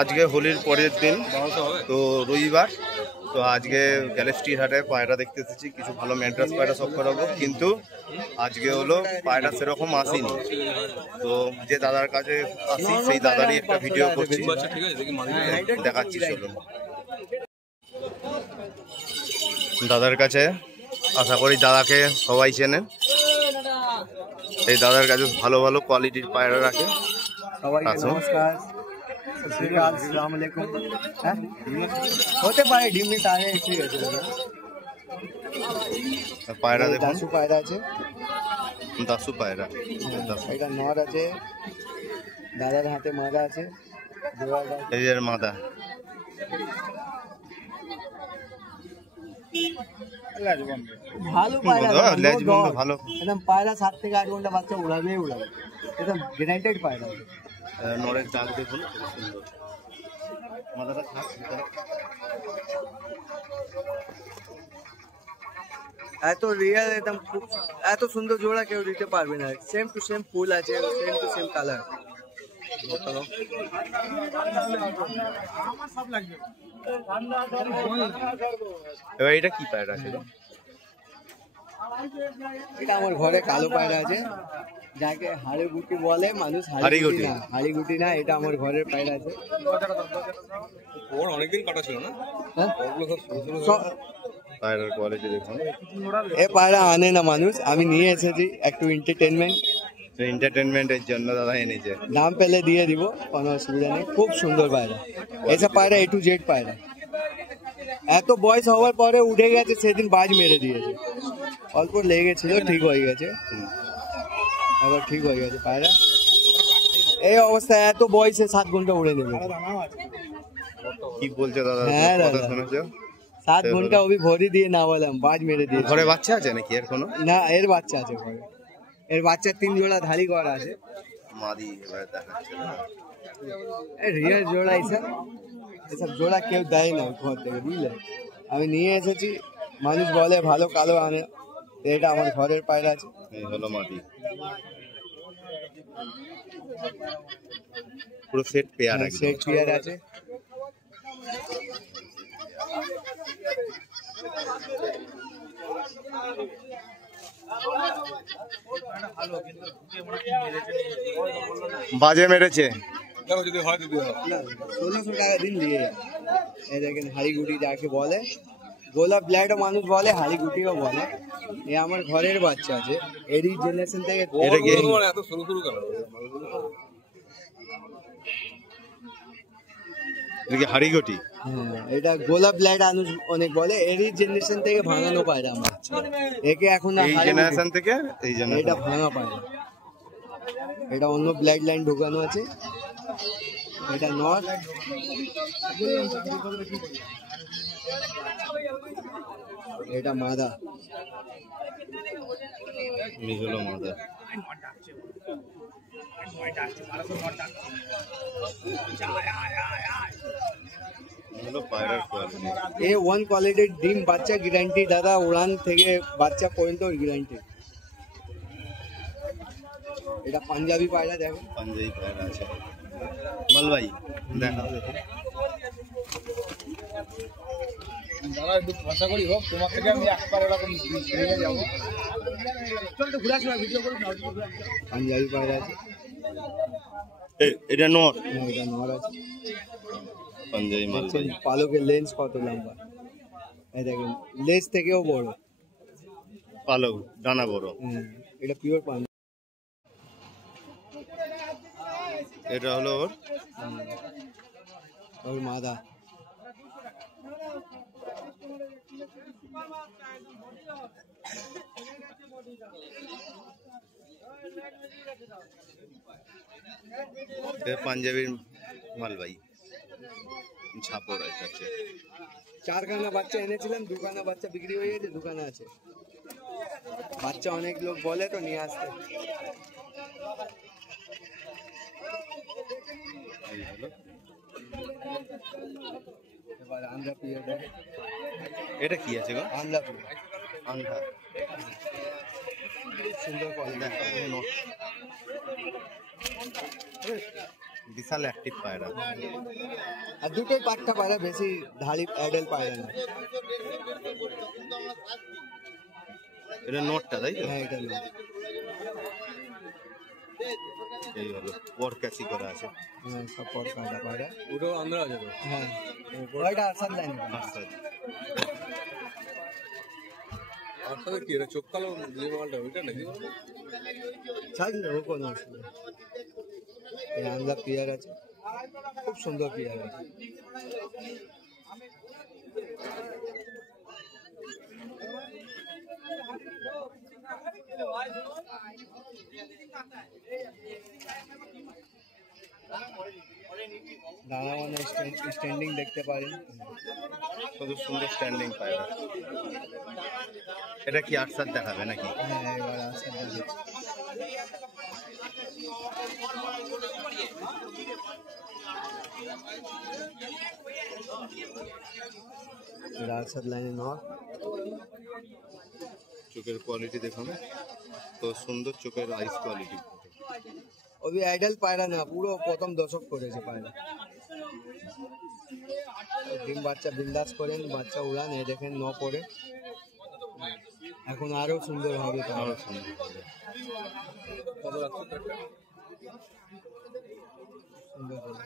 আজকে হোলির পরের দিন, তো রবিবার। তো আজকে গ্যালেস্টির হাটে পায়রা দেখতে এসেছি, কিছু ভালো ম্যাড্রাস পায়রা সব করাবো, কিন্তু আজকে হলো পায়রা সেরকম আসেনি। তো যে দাদার কাছে আসি সেই দাদারই একটা ভিডিও করছি, দেখাচ্ছি চলুন। দাদার কাছে আশা করি দাদাকে সবাই চেনেন। এই দাদার কাছে ভালো ভালো কোয়ালিটির পায়রা রাখে। সবাইকে নমস্কার, আসসালামু আলাইকুম। হ্যাঁ হতে পারে ডিমে তারে এসে গেছে। পায়রা দেখুন, দাসু পায়রা আছে, দাসু পায়রা। এটা নর আছে, দাদার হাতে মাদা আছে, এই যে মাদা। ভালো পায়রা, ভালো একদম পায়রা 7 থেকে 8 ঘন্টা বাচ্চা উড়াবে। একদম গ্যারান্টেড পায়রা। নরের ডাক দেখুন, সুন্দর মাদাটা থাক। এত রিয়েল, একদম এত সুন্দর জোড়া কেউ দিতে পারবে না। সেম টু সেম ফুল আছে, সেম টু সেম কালার। এবার এটা কি পায়রা আছে? এটা আমার ঘরে কালো পায়রা আছে, যাকে হাড়ি গুটি বলে মানুষ। হাড়ি গুটি না, এটা আমার ঘরের পায়রা আছে। অনেকদিন কাটা ছিল না, পায়রার কোয়ালিটি দেখুন। এ পায়রা আনে না মানুষ, আমি নিয়ে এসেছি একটু এন্টারটেনমেন্টের জন্য দাদা এনেছে। দাম পেলে দিয়ে দিব, কোনো অসুবিধা নেই। খুব সুন্দর পায়রা, এসব পায়রা A to Z পায়রা। এত বয়স হওয়ার পরে উঠে গেছে, সেদিন বাজ মেরে দিয়েছে। অল্প লেগেছিল, ঠিক হয়ে গেছে, এবার ঠিক হয়ে গেছে পায়রা। এই অবস্থা, এত বয়সে 7 ঘন্টা উড়ে নেবে। কি বলছে দাদা? হ্যাঁ কথা শুনেছো? 7 ঘন্টা অভি ভরি দিয়ে না বললাম, বাজ মেরে দিয়ে। ঘরে বাচ্চা আছে নাকি এর কোনো? না, এর বাচ্চা আছে ঘরে। এর বাচ্চা 3 জোড়া ধাড়ি করা আছে। মাদি এবারে দেখাচ্ছে। রিয়েল জোড়া এসব জোড়া কেউ দেয় না ঘর থেকে, বুঝলে? আমি নিয়ে এসেছি, মানুষ বলে ভালো কালো আনে, এটা আমার ঘরের পায়রা আছে। এই হলো মাদি, পুরো সেট পেয়ার আছে। সেট পেয়ার আছে। বাজে মেরেছে। 1600 টাকা দিন দিয়ে। এই দেখেন হাড়ি গুটি যাকে বলে, গোলাপ ব্ল্যাডও মানুষ বলে, হাড়ি গুটিও বলে। এ আমার ঘরের বাচ্চা আছে, এরই জেনারেশন থেকে। এত সরু সরু কেন? হাড়িগটি। এটা গোলাপ ব্ল্যাড মানুষ অনেক বলে, এরই জেনারেশন থেকে ভাঙানো পায়রা আমার। একে এখন এই জেনারেশন থেকে এটা ভাঙা পায়রা। এটা অন্য ব্লাড লাইন ঢোকানো আছে। এটা নর, এটা মাদা। মাদা A1 কোয়ালিটির ডিম বাচ্চা গ্যারান্টি দাদা, উড়ান থেকে বাচ্চা পর্যন্ত গ্যারান্টি। এটা পাঞ্জাবি পায়রা, দেখো পাঞ্জাবি পায়রা আছে। মালবাই দেখা দাদা একটু ভাষা করি হোক, তোমার থেকে আমি একবার এরকম নিয়ে যাবো। চল তো ঘুরে আসি, ভিডিও করে। পাঞ্জাবি পায়রা আছে। এটা নর, এটা নর আছে। পাঞ্জাবি মালবাই। পালকের লেন্স কত লম্বা, এই দেখেন, লেজ থেকেও বড় পালক, ডানা বড়। এটা পিওর পাঞ্জাবি। এটা হলো ওর মাদা। পাঞ্জাবির মালবাই ছাপর আছে। 4খানা বাচ্চা এনেছিলাম, 2খানা বাচ্চা বিক্রি হয়ে গেছে, 2খানা আছে। বাচ্চা অনেক লোক বলে তো নিয়ে আসতে। এবার আন্ধ্রা পিয়ার দেখে। এটা কি আছে গো? আন্ধ্রা পিয়ার, আন্ধ্রা। সুন্দর কোয়ালিটি। বিশাল অ্যাক্টিভ পায়রা। আর দুটোই পাট্টা পায়রা, বেশি ধাড়ি অ্যাডেল পায়রা না। এটা নোটটা তাই তো? হ্যাঁ এটা না, এই হলো পর ক্যাসি করা আছে। হ্যাঁ সব পর পায়রা পায়রা। ওটাও আন্দাজ আছে তো। হ্যাঁ ওইটা আসার লাইন। আচ্ছা আর সাথে কি এটা চোখ কালো যে মালটা ওইটা নাকি? ছাড়লে ও কোনো অসুবিধা। এই আন্দা পিয়ার আছে, খুব সুন্দর পিয়ার আছে। দানা মানে স্ট্যান্ডিং দেখতে পারেন, কত সুন্দর স্ট্যান্ডিং পায়রা। এটা কি আটসার দেখাবে নাকি? হ্যাঁ এবার আসার দেখছি। রাজসাদ লাইনে নক, চোখের কোয়ালিটি দেখুন, তো সুন্দর চোখের আইস কোয়ালিটি। ওই আইডল পায়রা না, পুরো প্রথম দশক করেছে পায়রা। ডিম বাচ্চা বিন্দাস করেন, বাচ্চা উড়ান, এ দেখেন ন পড়ে। এখন আরো সুন্দর হবে, আরো সুন্দর হবে। কত রাখছো? সুন্দর হবে।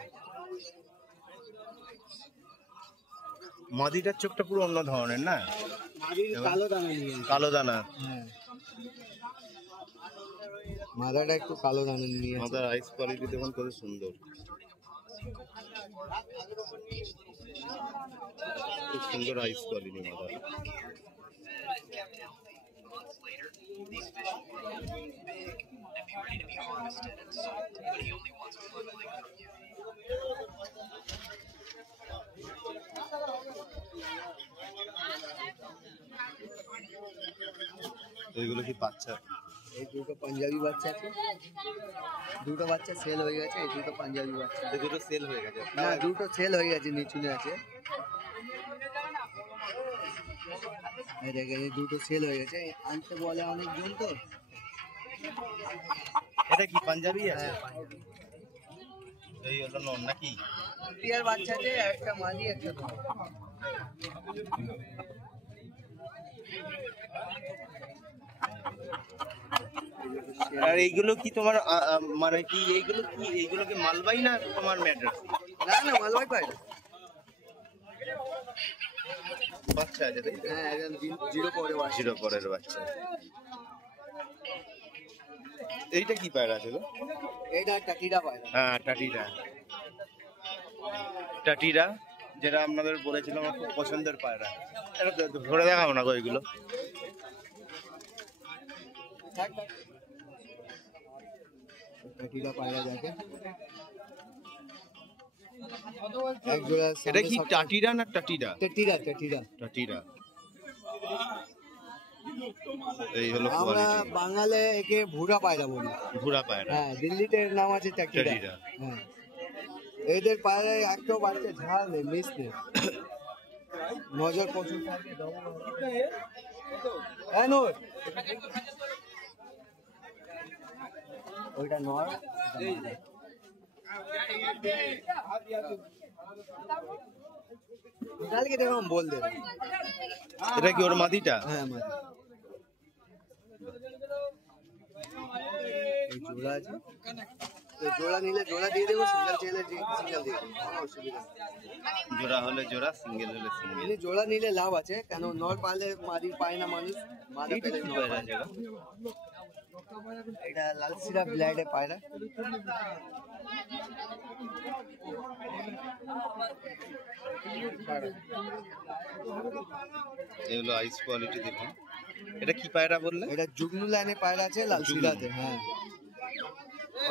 মাদিটার চোখটা পুরো অন্য ধরনের না, কালো দানা নিয়ে, কালো দানা। হ্যাঁ মাদাটা একটু কালো দানা নিয়ে। মাদার আইস কোয়ালিটি দেখুন কত সুন্দর, খুব সুন্দর আইস কোয়ালিটি মাদার। এইগুলো কি বাচ্চা? এই দুটো পাঞ্জাবি বাচ্চা আছে, দুটো বাচ্চা সেল হয়ে গেছে। এই দুটো পাঞ্জাবি বাচ্চা, এই দুটো সেল হয়ে গেছে না দুটো সেল হয়ে গেছে, নিচুনে আছে। এই দেখেন এই দুটো সেল হয়ে গেছে, আনতে বলে অনেকজন তো। এটা কি পাঞ্জাবি আছে? এই হলো নন নাকি? টিয়ার বাচ্চা আছে, একটা মাদি একটা নর। আর এইগুলো কি তোমার মানে কি এইগুলো কি, এইগুলো কি মালবাই না তোমার ম্যাড্রাস? না না মালবাই পায়রা বাচ্চা আছে তাই তো? হ্যাঁ একদম জিরো পরে বাচ্চা। জিরো পরের বাচ্চা। এইটা কি পায়রা আছে গো? এইটা টাকিটা পায়রা। হ্যাঁ টাটিরা, টাটিরা যেটা আপনাদের বলেছিলাম আমার খুব পছন্দের পায়রা। এটা ধরে দেখাবো না গো এগুলো। থাক থাক। টাকিটা পায়রা দেখেন, এক জোড়া। এটা কি টাটিরা না টাটিরা? টাটিরা টাটিরা। টাটিরা। এই হলো আমরা কোয়ালিটি। বাঙালে একে ভুরা পায়রা বলি। ভুরা পায়রা। হ্যাঁ দিল্লিতে এর নাম আছে টাকিরা। টাটিরা। হ্যাঁ এদের পায়রায় একটাও বাড়িতে ঝাল নেই, মিস নেই, নজর প্রচুর থাকে। হ্যাঁ নর ওইটা নর। কালকে দেখলাম বল দেবে। এটা কি ওর মাদিটা? হ্যাঁ মাদি। এই জোড়া আছে, এই জোড়া নিলে জোড়া দিয়ে দেবো, সিঙ্গেল চাইলে সিঙ্গেল দিয়ে দেবো, কোনো অসুবিধা নেই। জোড়া হলে জোড়া, সিঙ্গেল হলে সিঙ্গেল। এমনি জোড়া নিলে লাভ আছে, কেন নর পালে মাদি পায় না মানুষ, মাদা পেলে নর পায়। এটা লাল সিরা ব্লাডে পায়রা। এগুলো আইস কোয়ালিটি দেখুন। এটা কি পায়রা বললে? এটা জুগনু লাইনে পায়রা আছে, লাল সিরাতে। হ্যাঁ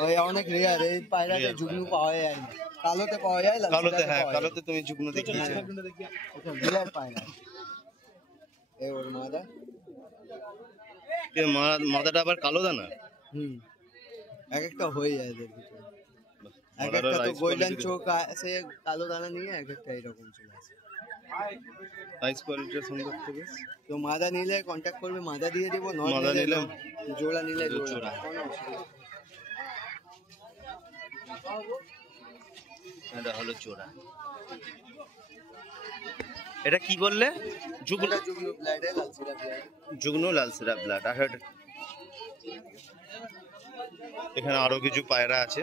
ওই অনেক রেয়ার এই পায়রাতে জুগনু পাওয়া যায় না, কালোতে পাওয়া যায়, লাল কালোতে। সিরাতে হ্যাঁ পাওয়া যায়। কালোতে তুমি যুগ্ন দেখিয়েছো। এটা রেয়ার পায়রা। এই ওর মাদা। মাদাটা আবার কালো দানা। হুম এক একটা হয়ে যায় এদের ভিতরে। এক মাদাটার একটা তো ice গোল্ডেন quality চোখ আছে কালো দানা নিয়ে, এক একটা এরকম চলে আসে। আইস কোয়ালিটিটা সুন্দর থেকে। তো মাদা নিলে কন্ট্যাক্ট করবে, মাদা দিয়ে দিব। মাদা নিলে জোড়া নিলে জোড়া। জোড়া, কোনো অসুবিধা নেই। এটা হলো জোড়া। এটা কি বললে? যুগ্ন যুগ্ন লালসিরা ব্লাড। এখানে আরো কিছু পায়রা আছে।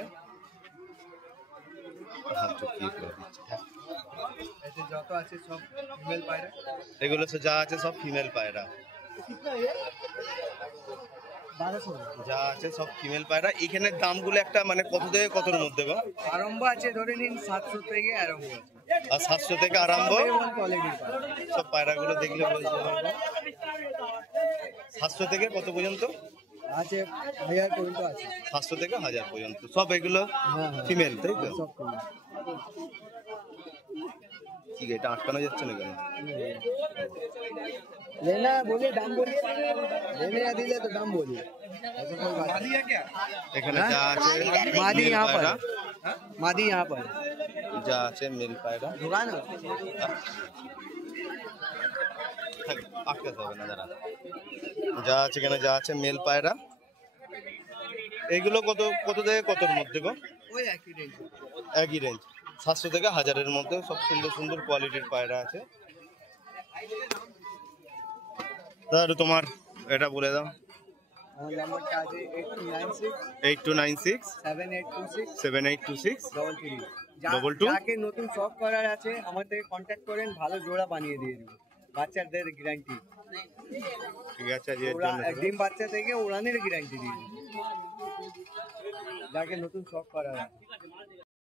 যত আছে সব ফিমেল পায়রা, এগুলো যা আছে সব ফিমেল পায়রা, যা আছে সব ফিমেল পায়রা। এখানে দামগুলো একটা মানে কত থেকে কতর মধ্যে গো? আরম্ভ আছে ধরে নিন 700 থেকে আরম্ভ আছে। আর 700 থেকে আরম্ভ কোয়ালিটির সব পায়রাগুলো দেখলে বলতে পারবো। 700 থেকে কত পর্যন্ত আছে? 1000 পর্যন্ত আছে। 700 থেকে 1000 পর্যন্ত সব এগুলো ফিমেল, তাই তো? সব female। ঠিক আছে, এটা আটকানো যাচ্ছে না কেন? लेना बोलिए, दाम बोलिए, लेने या दीजिए तो दाम बोलिए, ऐसा कोई बात नहीं। এখানে যা আছে मादी মেল यहाँ पर পায়রা, है, मादी यहाँ पर है। যা আছে মেল পায়রা। दुकान है? থাক, আটকাতে হবে না দাঁড়া। যা আছে এখানে যা আছে মেল পায়রা। এগুলো কত কত থেকে কতর মধ্যে গো? ওই একই রেঞ্জ। একই রেঞ্জ, 700 থেকে 1000-এর মধ্যে সব সুন্দর সুন্দর কোয়ালিটির পায়রা আছে। তাহলে তোমার এটা বলে দাও। আমার নাম্বারটা আছে 8296 8296 7826 7826 33। 22 যাকে নতুন শখ করার আছে আমার থেকে কন্ট্যাক্ট করেন, ভালো জোড়া বানিয়ে দিয়ে দেবো, বাচ্চাদের গ্যারান্টি। ঠিক আছে, আজ এর ওরা জন্য ডিম বাচ্চা থেকে উড়ানের গ্যারান্টি দিয়ে দেবো, যাকে নতুন শখ করার আছে।